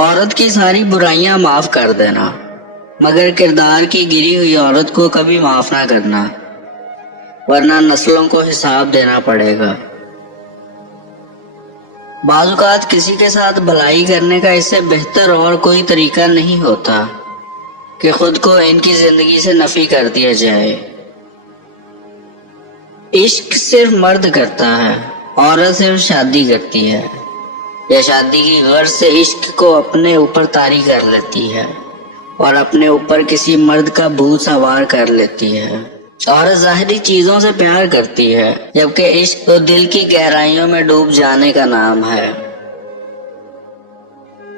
عورت کی ساری برائیاں معاف کر دینا، مگر کردار کی گری ہوئی عورت کو کبھی معاف نہ کرنا، ورنہ نسلوں کو حساب دینا پڑے گا۔ بعض اوقات کسی کے ساتھ بھلائی کرنے کا اس سے بہتر اور کوئی طریقہ نہیں ہوتا کہ خود کو ان کی زندگی سے نفی کر دیا جائے۔ عشق صرف مرد کرتا ہے، عورت صرف شادی کرتی ہے، یا شادی کی غرض سے عشق کو اپنے اوپر طاری کر لیتی ہے اور اپنے اوپر کسی مرد کا بھوت سوار کر لیتی ہے۔ عورت ظاہری چیزوں سے پیار کرتی ہے، جبکہ عشق تو دل کی گہرائیوں میں ڈوب جانے کا نام ہے۔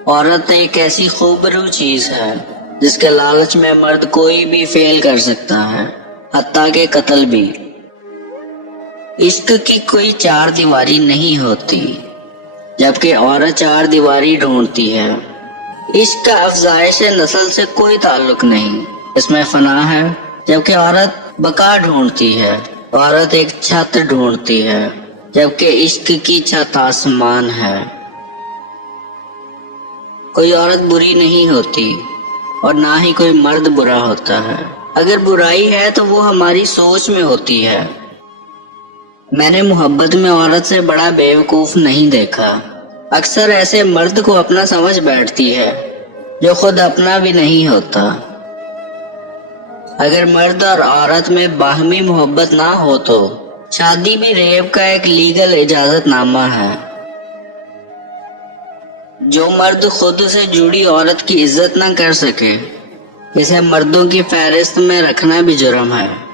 عورت ایک ایسی خوبرو چیز ہے جس کے لالچ میں مرد کوئی بھی فیل کر سکتا ہے، حتیٰ کہ قتل بھی۔ عشق کی کوئی چار دیواری نہیں ہوتی، جبکہ عورت چار دیواری ڈھونڈتی ہے۔ عشق کا افزائش نسل سے کوئی تعلق نہیں، اس میں فنا ہے، جبکہ عورت بقا ڈھونڈتی ہے۔ عورت ایک چھت ڈھونڈتی ہے، جبکہ عشق کی چھت آسمان ہے۔ کوئی عورت بری نہیں ہوتی اور نہ ہی کوئی مرد برا ہوتا ہے۔ اگر برائی ہے تو وہ ہماری سوچ میں ہوتی ہے۔ میں نے محبت میں عورت سے بڑا بیوقوف نہیں دیکھا۔ اکثر ایسے مرد کو اپنا سمجھ بیٹھتی ہے جو خود اپنا بھی نہیں ہوتا۔ اگر مرد اور عورت میں باہمی محبت نہ ہو تو شادی بھی ریپ کا ایک لیگل اجازت نامہ ہے۔ جو مرد خود سے جڑی عورت کی عزت نہ کر سکے، اسے مردوں کی فہرست میں رکھنا بھی جرم ہے۔